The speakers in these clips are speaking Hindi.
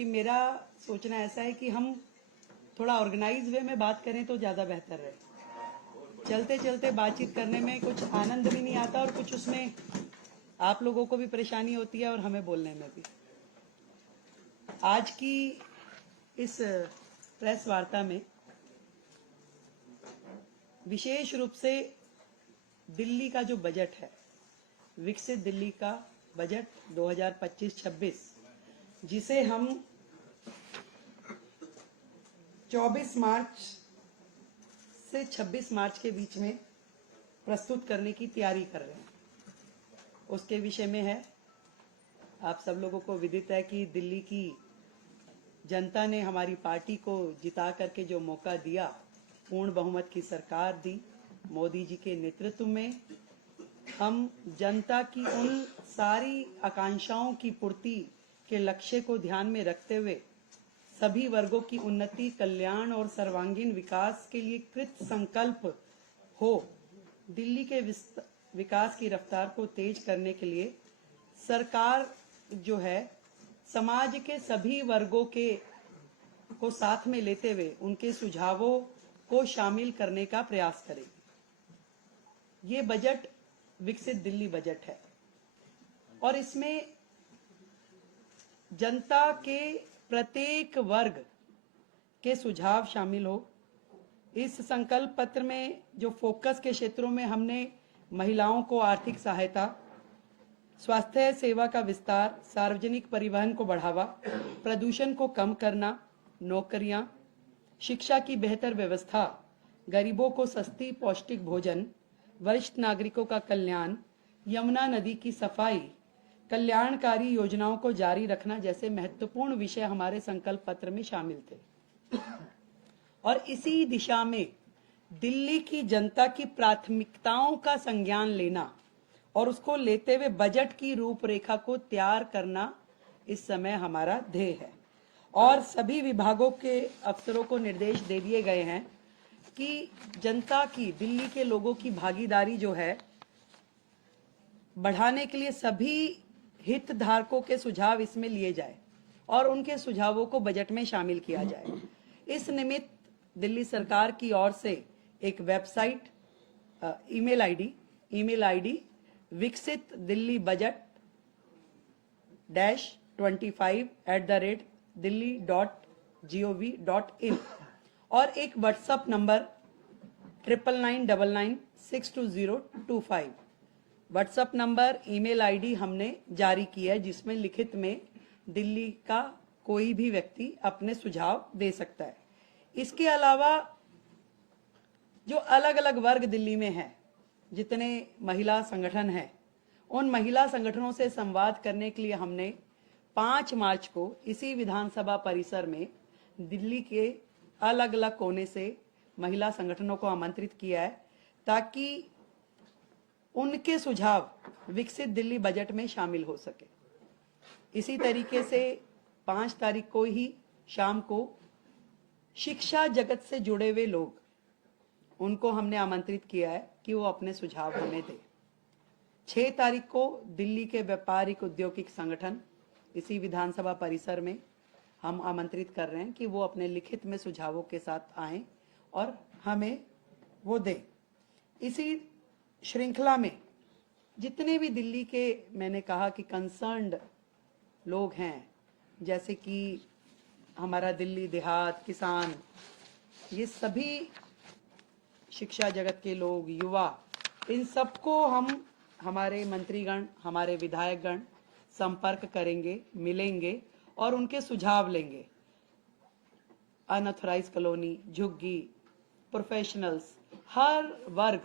कि मेरा सोचना ऐसा है कि हम थोड़ा ऑर्गेनाइज वे में बात करें तो ज़्यादा बेहतर रहे। चलते चलते बातचीत करने में कुछ आनंद भी नहीं आता और कुछ उसमें आप लोगों को भी परेशानी होती है और हमें बोलने में भी। आज की इस प्रेस वार्ता में विशेष रूप से दिल्ली का जो बजट है, विकसित दिल्ली का बजट 2025-26, जिसे हम 24 मार्च से 26 मार्च के बीच में प्रस्तुत करने की तैयारी कर रहे हैं, उसके विषय में है। आप सब लोगों को विदित है कि दिल्ली की जनता ने हमारी पार्टी को जिता करके जो मौका दिया, पूर्ण बहुमत की सरकार दी मोदी जी के नेतृत्व में, हम जनता की उन सारी आकांक्षाओं की पूर्ति के लक्ष्य को ध्यान में रखते हुए सभी वर्गों की उन्नति, कल्याण और सर्वांगीण विकास के लिए कृत संकल्प हो दिल्ली के विकास की रफ्तार को तेज करने के लिए सरकार जो है समाज के सभी वर्गों को साथ में लेते हुए उनके सुझावों को शामिल करने का प्रयास करेगी। ये बजट विकसित दिल्ली बजट है और इसमें जनता के प्रत्येक वर्ग के सुझाव शामिल हो। इस संकल्प पत्र में जो फोकस के क्षेत्रों में हमने महिलाओं को आर्थिक सहायता, स्वास्थ्य सेवा का विस्तार, सार्वजनिक परिवहन को बढ़ावा, प्रदूषण को कम करना, नौकरियां, शिक्षा की बेहतर व्यवस्था, गरीबों को सस्ती पौष्टिक भोजन, वरिष्ठ नागरिकों का कल्याण, यमुना नदी की सफाई, कल्याणकारी योजनाओं को जारी रखना जैसे महत्वपूर्ण विषय हमारे संकल्प पत्र में शामिल थे। और इसी दिशा में दिल्ली की जनता की प्राथमिकताओं का संज्ञान लेना और उसको लेते हुए बजट की रूपरेखा को तैयार करना इस समय हमारा ध्येय है। और सभी विभागों के अफसरों को निर्देश दे दिए गए हैं कि जनता की, दिल्ली के लोगों की भागीदारी जो है बढ़ाने के लिए सभी हितधारकों के सुझाव इसमें लिए जाए और उनके सुझावों को बजट में शामिल किया जाए। इस निमित्त दिल्ली सरकार की ओर से एक वेबसाइट, ईमेल आईडी विकसित दिल्ली बजट -25@delhi.gov.in और एक WhatsApp number 9999962025 WhatsApp number, email ID हमने जारी की है, जिसमें लिखित में दिल्ली का कोई भी व्यक्ति अपने सुझाव दे सकता है। इसके अलावा जो अलग अलग वर्ग दिल्ली में हैं, जितने महिला संगठन हैं, उन महिला संगठनों से संवाद करने के लिए हमने 5 मार्च को इसी विधानसभा परिसर में दिल्ली के अलग अलग कोने से महिला संगठनों को आमंत्रित किया है, ताकि उनके सुझाव विकसित दिल्ली बजट में शामिल हो सके। इसी तरीके से 5 तारीख को ही शाम को शिक्षा जगत से जुड़े हुए लोग, उनको हमने आमंत्रित किया है कि वो अपने सुझाव हमें दें। 6 तारीख को दिल्ली के व्यापारिक औद्योगिक संगठन इसी विधानसभा परिसर में हम आमंत्रित कर रहे हैं कि वो अपने लिखित में सुझावों के साथ आएं और हमें वो दें। इसी श्रृंखला में जितने भी दिल्ली के, मैंने कहा कि कंसर्न्ड लोग हैं, जैसे कि हमारा दिल्ली देहात, किसान, ये सभी शिक्षा जगत के लोग, युवा, इन सबको हम, हमारे मंत्रीगण, हमारे विधायकगण संपर्क करेंगे, मिलेंगे और उनके सुझाव लेंगे। अनऑथराइज कॉलोनी, झुग्गी, प्रोफेशनल्स, हर वर्ग,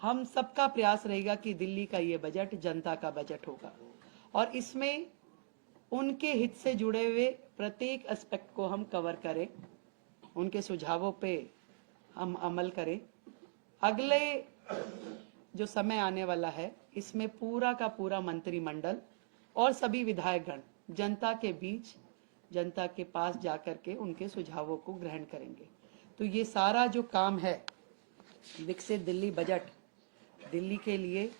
हम सबका प्रयास रहेगा कि दिल्ली का ये बजट जनता का बजट होगा और इसमें उनके हित से जुड़े हुए प्रत्येक एस्पेक्ट को हम कवर करें, उनके सुझावों पे हम अमल करें। अगले जो समय आने वाला है, इसमें पूरा का पूरा मंत्रिमंडल और सभी विधायकगण जनता के बीच, जनता के पास जाकर के उनके सुझावों को ग्रहण करेंगे। तो ये सारा जो काम है विकसित दिल्ली बजट, दिल्ली के लिए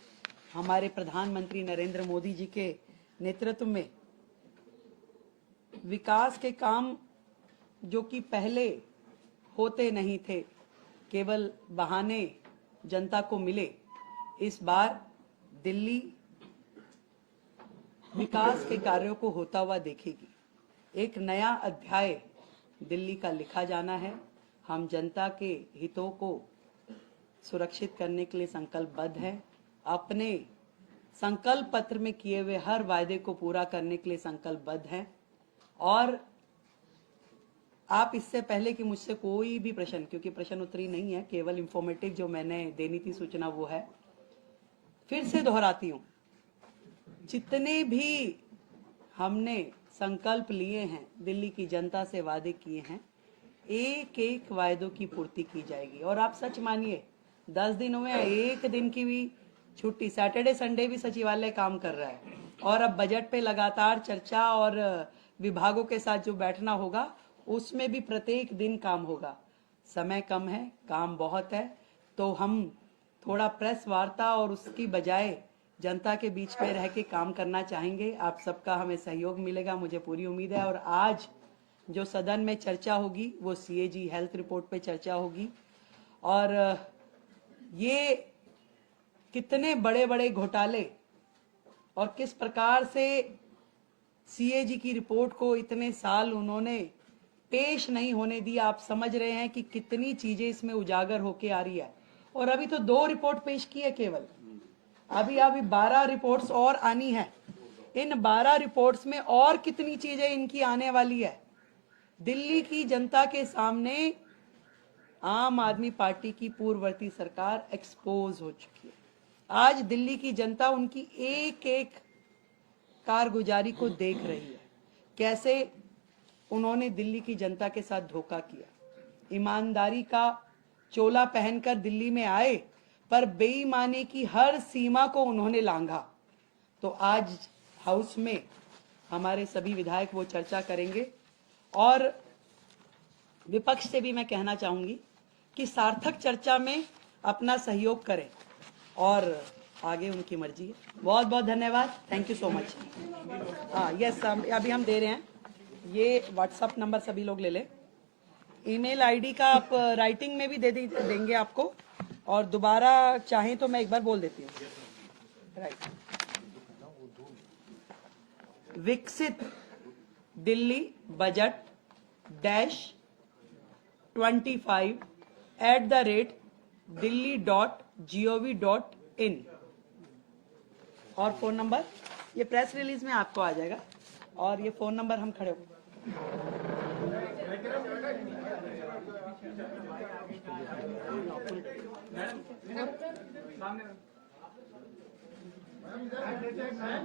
हमारे प्रधानमंत्री नरेंद्र मोदी जी के नेतृत्व में विकास के काम जो कि पहले होते नहीं थे, केवल बहाने जनता को मिले, इस बार दिल्ली विकास के कार्यों को होता हुआ देखेगी। एक नया अध्याय दिल्ली का लिखा जाना है। हम जनता के हितों को सुरक्षित करने के लिए संकल्पबद्ध हैं। अपने संकल्प पत्र में किए हुए हर वायदे को पूरा करने के लिए संकल्पबद्ध हैं। और आप इससे पहले कि मुझसे कोई भी प्रश्न, क्योंकि प्रश्न उत्तरी नहीं है, केवल इंफॉर्मेटिव जो मैंने देनी थी सूचना वो है, फिर से दोहराती हूं, जितने भी हमने संकल्प लिए हैं, दिल्ली की जनता से वादे किए हैं, एक एक वायदों की पूर्ति की जाएगी। और आप सच मानिए 10 दिन हुए, एक दिन की भी छुट्टी, सैटरडे संडे भी सचिवालय काम कर रहा है। और अब बजट पे लगातार चर्चा और विभागों के साथ जो बैठना होगा उसमें भी प्रत्येक दिन काम होगा। समय कम है, काम बहुत है, तो हम थोड़ा प्रेस वार्ता और उसकी बजाय जनता के बीच में रह के काम करना चाहेंगे। आप सबका हमें सहयोग मिलेगा, मुझे पूरी उम्मीद है। और आज जो सदन में चर्चा होगी वो सीएजी हेल्थ रिपोर्ट पे चर्चा होगी। और ये कितने बड़े बड़े घोटाले और किस प्रकार से सीएजी की रिपोर्ट को इतने साल उन्होंने पेश नहीं होने दी, आप समझ रहे हैं कि कितनी चीजें इसमें उजागर होके आ रही है। और अभी तो 2 रिपोर्ट पेश की है केवल, अभी 12 रिपोर्ट्स और आनी है। इन 12 रिपोर्ट्स में और कितनी चीजें इनकी आने वाली है। दिल्ली की जनता के सामने आम आदमी पार्टी की पूर्ववर्ती सरकार एक्सपोज हो चुकी है। आज दिल्ली की जनता उनकी एक एक कारगुजारी को देख रही है, कैसे उन्होंने दिल्ली की जनता के साथ धोखा किया। ईमानदारी का चोला पहनकर दिल्ली में आए, पर बेईमानी की हर सीमा को उन्होंने लांघा। तो आज हाउस में हमारे सभी विधायक वो चर्चा करेंगे। और विपक्ष से भी मैं कहना चाहूंगी कि सार्थक चर्चा में अपना सहयोग करें, और आगे उनकी मर्जी है। बहुत बहुत धन्यवाद, थैंक यू सो मच। हाँ यस, अभी हम दे रहे हैं, ये व्हाट्सएप नंबर सभी लोग ले लें। ईमेल आईडी का आप राइटिंग में भी देंगे आपको, और दोबारा चाहें तो मैं एक बार बोल देती हूँ। राइट, विकसित दिल्ली बजट -25@delhi.gov.in। और फोन नंबर ये प्रेस रिलीज में आपको आ जाएगा, और ये फोन नंबर हम खड़े हो।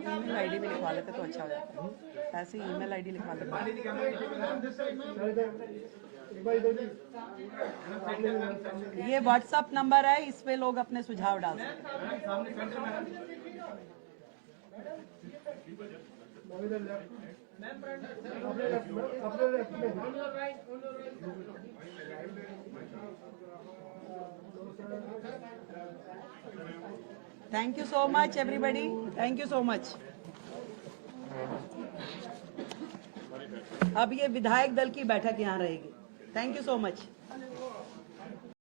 ईमेल आईडी भी लिखवा लेते तो अच्छा हो जाता। ऐसे ईमेल आईडी लिखवा लेते। ये व्हाट्सएप नंबर है, इस पे लोग अपने सुझाव डाल सकते हैं। Thank you so much everybody, thank you so much. अब ये विधायक दल की बैठक यहाँ रहेगी। Thank you so much.